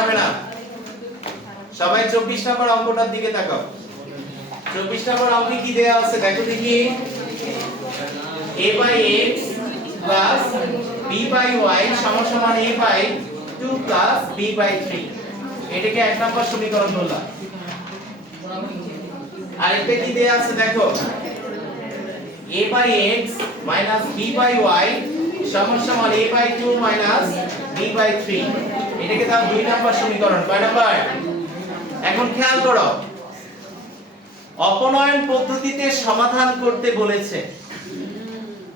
হবে না। সবাই 24 নম্বর অঙ্কটার দিকে তাকাও। 24 নম্বর অঙ্কে কি দেয়া আছে দেখো দেখি। a/x plus b/y সমান a/2 plus b/3। এটাকে এক নম্বর সমীকরণ বললাম। আরেকটা কি দেয়া আছে দেখো। a/x minus b/y সমান a/2 minus b/3। এটাকে দাও 2 নম্বর সমীকরণ। কয় নম্বর? এখন খেয়াল করো, অপনয়ন পদ্ধতিতে সমাধান করতে বলেছে,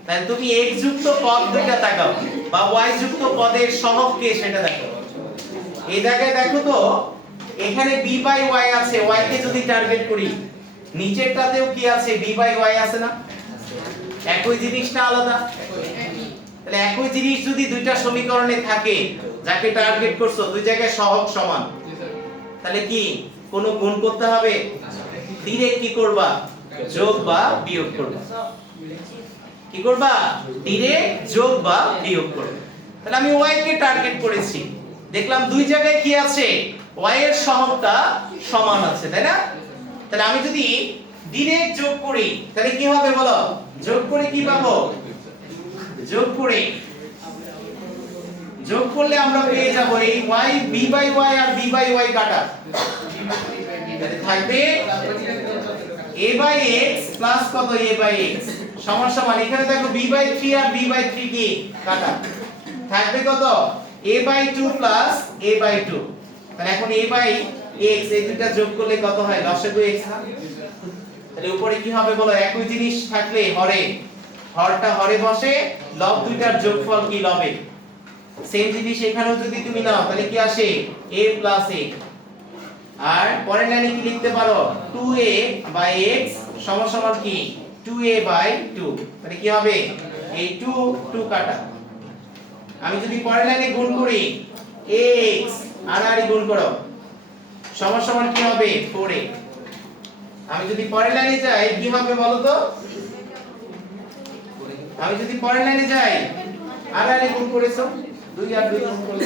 তাই তুমি x যুক্ত পদ দুটো তাকাও বা y যুক্ত পদের সহগ কে সেটা দেখো। এই জায়গায় দেখো তো, এখানে b/y আছে, y কে যদি টার্গেট করি, নিচেরটাতেও কি আছে b/y আছে না? একই জিনিসটা আলাদা। তাহলে একই জিনিস যদি দুইটা সমীকরণে থাকে, যাকে টার্গেট করছো দুই জায়গায় সহগ সমান, তাহলে কি কোনো গুণ করতে হবে? ডিরেক্ট কি করবা? যোগ বা বিয়োগ করবা। কি করবা? ডিরেক্ট যোগ বা বিয়োগ করবা। তাহলে আমি y কে টার্গেট করেছি, দেখলাম দুই জায়গায় কি আছে, y এর সহগটা সমান আছে, তাই না? তাহলে আমি যদি ডিরেক্ট যোগ করি তাহলে কি হবে বলো? যোগ করে কি পাবো? যোগ করলে আমরা পেয়ে যাব এই y b/y আর b/y কাটা, তাহলে থাকবে a/x প্লাস কত a/x সমান এখানে দেখো b/3 আর b/3 কি কাটা, থাকবে কত a/2 প্লাস a/2। তাহলে এখন a/x এই দুটো যোগ করলে কত হয়? লসাগু x না? তাহলে উপরে কি হবে বলো? একই জিনিস থাকলে হরটা হরে বসে, লব দুইটার যোগফল কি লবে। সেম জিনিস এখানেও যদি তুমি নাও তাহলে কি আসে a প্লাস a। আর পরের লাইনে কি লিখতে পারো? 2a/x সমান কি 2a/2। তাহলে কি হবে? এই 2 কাটা। আমি যদি পরের লাইনে গুণ করি x আর গুণ করো সমান কি হবে 4a। আমি যদি পরের লাইনে যাই কি হবে বলো তো? আমি যদি পরের লাইনে যাই আর গুণ করেছো 2 আর 2 গুণ করলে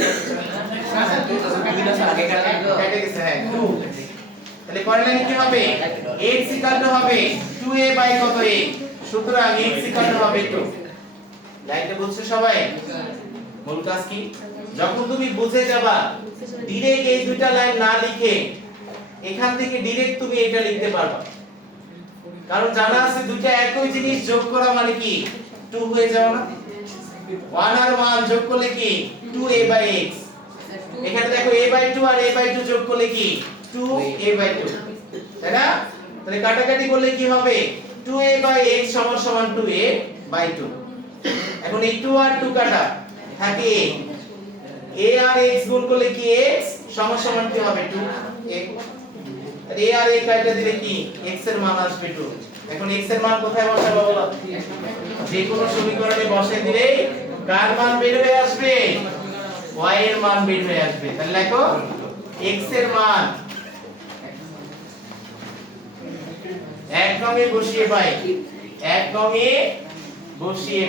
কেটে গেছে, হ্যাঁ 2। তাহলে পরের লাইনে কি হবে? x হবে 2a বাই কত a, সুতরাং x হবে 2। লাইনটা বুঝছো সবাই? মূল কাজ কি? যখন তুমি বুঝে যাবা, ডাইরেক্ট এই দুইটা লাইন না লিখে এখান থেকে ডাইরেক্ট তুমি এটা লিখতে পারবা, কারণ জানা আছে দুইটা একই জিনিস যোগ করা মানে কি 2 হয়ে যাবে না? 1 আর 1 যোগ করলে কি 2a/x। এখানে দেখো a/2 আর a/2 যোগ করলে কি 2a/2, তাই না? তাহলে কাটাকাটি করলে কি হবে? 2a/x সমান 2a/2। এখন এই 2 আর 2 কাটা, থাকে a আর x গুণ করলে কি x সমান কি হবে 2a। তাহলে a আর a কাটা দিলে কি x এর মান আসবে 2। এখন x এর মান কোথায় বসাবো বলো? যে কোনো সমীকরণে বসে দিলেই কার মান বের হয়ে আসবে? y এর মান বের হয়ে আসবে। তাহলে দেখো x এর মান এক রঙে বসিয়ে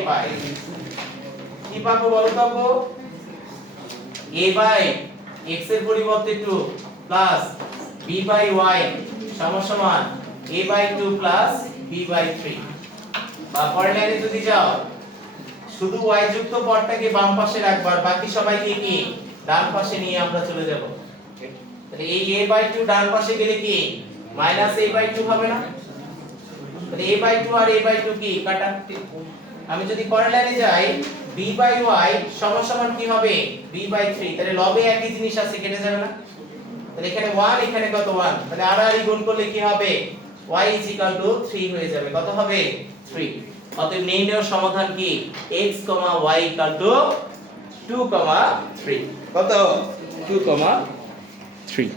পাই, কি পাবো বলো তো? a/x এর পরিবর্তে 2 প্লাস b/y সমান a/2 প্লাস b/3। বা পরের লাইনে যদি যাও, শুধু y যুক্ত পদটাকে বাম পাশে রাখবা আর বাকি সবাইকে কি ডান পাশে নিয়ে আমরা চলে যাব। তাহলে এই a/2 ডান পাশে গেলে কি মাইনাস a/2 হবে না? তাহলে a/2 আর a/2 কি কাটা। আমি যদি পরের লাইনে যাই b/y সমান কি হবে b/3। তাহলে লবে একই জিনিস আছে, কেটে যাবে না? তাহলে এখানে 1 এখানে কত 1, তাহলে আর গুণ করলে কি হবে y 3 হয়ে যাবে। কত হবে 3। অতএব নির্ণয় সমাধান কি x, y 2, 3। কত 2, 3।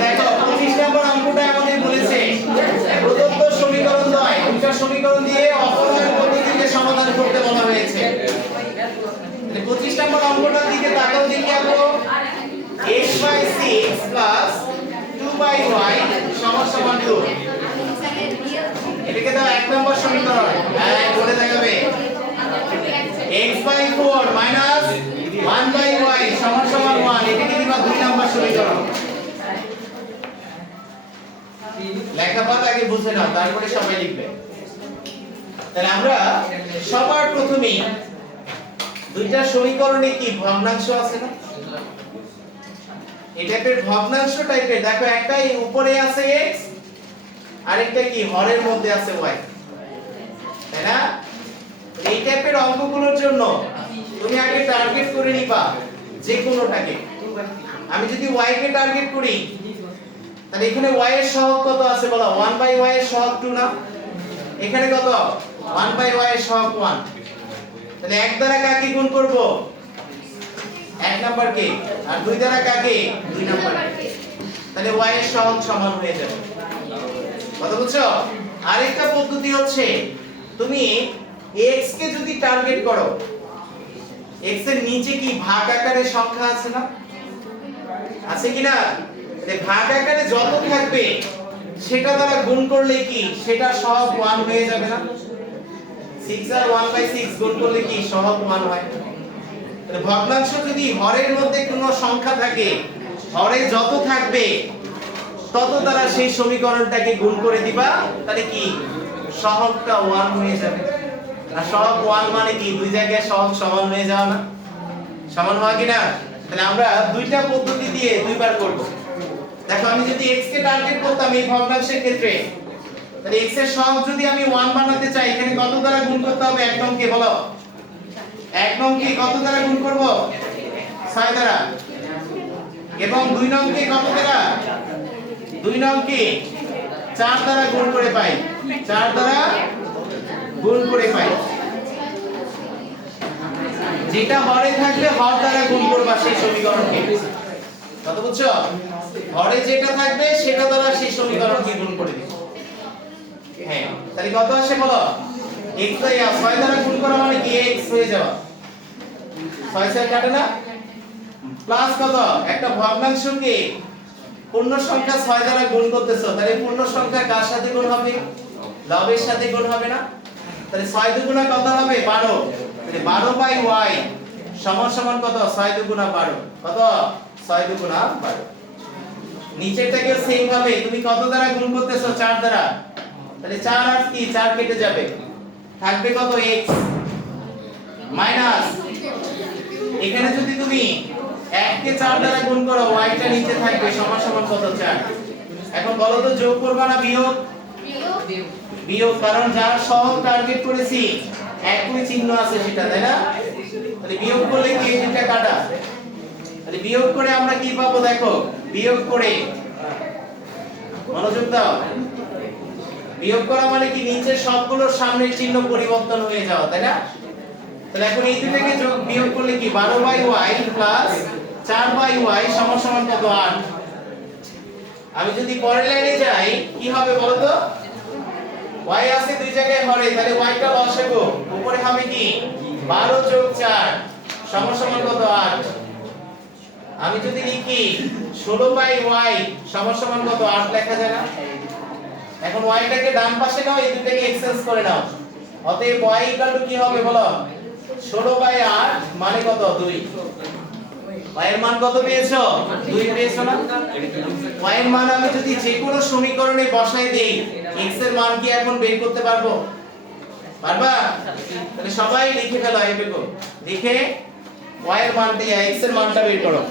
দেখো 25 নম্বর অঙ্কটা আমাদের বলেছে প্রদত্ত সমীকরণ নয়, দুইটা সমীকরণ দিয়ে অপনয়ন পদ্ধতিতে সমাধান করতে বলা হয়েছে। 25 নম্বর অঙ্কটার দিকে তাকাও দেখি আমরা। x/6 2y সমান 2। এটাকে দাও 1 নম্বর সমীকরণ। হ্যাঁ বলে দেখাবে। x/4 1/6 আগে বুঝে নাও, তারপরে সবাই লিখবে। তাহলে আমরা সবার প্রথমেই দুইটা সমীকরণে কি ভগ্নাংশ আছে না? এটা একটা ভগ্নাংশ টাইপের। দেখো একটা এই উপরে আছে x, আরেকটা কি হরের মধ্যে আছে y, তাই না? এই টাইপের অঙ্কগুলোর জন্য তুমি আগে টার্গেট করে নিবা যে কোনোটাকে। আমি যদি y কে টার্গেট করি, তাহলে এখানে y এর সহগ কত আছে বলো? 1/y এর সহগ 2 না? এখানে কত? 1/y এর সহগ 1। তাহলে 1 দ্বারা কাকে গুণ করব? 1 নাম্বারকে। আর 2 দ্বারা কাকে? 2 নাম্বারকে। তাহলে y এর সহগ সমান হয়ে যাবে। কথা বুঝছো? আরেকটা পদ্ধতি হচ্ছে তুমি x কে যদি টার্গেট করো, x এর নিচে কি ভাগ আকারে সংখ্যা আছে না? আছে কি না? ভাগ আকারে যত থাকবে সেটা দ্বারা গুণ করলে কি সেটা সহগ 1 হয়ে যাবে না? 6 আর 1/6 গুণ করলে কি সহগ 1 হয়? তাহলে ভগ্নাংশ যদি হরের মধ্যে কোনো সংখ্যা থাকে, হরে যত থাকবে তত দ্বারা সেই সমীকরণটাকে গুণ করে দিবা, তাহলে কি সহগটা 1 হয়ে যাবে। আর সহগ 1 মানে কি দুই জায়গায় সহগ সমান হয়ে যাওয়া না? সমান হয় কি না? তাহলে আমরা দুইটা পদ্ধতি দিয়ে দুইবার করব। দেখো আমি যদি x কে টার্গেট করতাম এই ভগ্নাংশের ক্ষেত্রে, তাহলে x এর সহগ যদি আমি 1 বানাতে চাই, এখানে কত দ্বারা গুণ করতে হবে? 1 নং কে বলো। 1 নং কে কত দ্বারা গুণ করব? 6 দ্বারা। এবং 2 নং কে কত দ্বারা? 2 নং কে 4 দ্বারা গুণ করে পাই। 4 দ্বারা গুণ করে পাই। যেটা হরে থাকলে হর দ্বারা গুণ করবা সেই সমীকরণকে। কত বুঝছো? হরে যেটা থাকবে সেটা দ্বারা সেই সমীকরণকে গুণ করে দিবে। হ্যাঁ, তাহলে কত আসে বলো? x তাই 6 দ্বারা গুণ করা মানে কি x হয়ে যাবে। 6 6 কাটে না? প্লাস কত? একটা ভগ্নাংশকে পূর্ণ সংখ্যা 6 দ্বারা গুণ করতেছো, তাহলে পূর্ণ সংখ্যা কার সাথে গুণ হবে? লবের সাথে গুণ হবে না? তাহলে 6 দুগুণা কত হবে? 12। তাহলে 12/y সমান সমান কত? 6 দুগুণা 12। কত? 6 দুগুণা 12। নিচেরটাকে সেম ভাবে তুমি কত দ্বারা গুণ করতেছো? 4 দ্বারা। তাহলে 4 আর কি 4 কেটে যাবে, থাকবে কত? x মাইনাস এখানে যদি তুমি 1 কে 4 দ্বারা গুণ করো, y টা নিচে থাকবে সমান সমান কত? 4। এখন বলো তো যোগ করবা না বিয়োগ? বিয়োগ, কারণ যার সহগ টার্গেট করেছি একই চিহ্ন আছে সেটা, তাই না? তাহলে বিয়োগ করলে কি এই দুটো কাটা? তাহলে বিয়োগ করে আমরা কি পাবো? দেখো বিয়োগ করে, মনোযোগ দাও, বিয়োগ করা মানে কি নিচের সবগুলোর সামনের চিহ্ন পরিবর্তন হয়ে যাওয়া, তাই না? তাহলে এখন এই দুটোকে যোগ বিয়োগ করলে কি 12/y প্লাস 4/y সমান সমান কত? 8। আমি যদি পরের লাইনে যাই কি হবে বলো তো? y আছে দুই জায়গায় হরে, তাহলে y টা বসাবো, উপরে হবে কি 12 যোগ 4 সমান সমান কত? 8। আমি যদি লিখি 16/y সমান সমান কত? 8 লেখা যায় না? এখন y টাকে ডান পাশে নাও, এই দুটোকে এক্সচেঞ্জ করে নাও। অতএব y কি হবে বলো? 16/8 মানে কত? 2। y এর মান কত পেয়েছো? 2 পেয়েছো না? y এর মান আমি যদি যে কোনো সমীকরণে বসাই দেই, x এর মান কি এখন বের করতে পারবো? পারবা? তাহলে সবাই লিখে ফেলো এইটুকু। লিখে y এর মানটা x এর মানটা বের করো।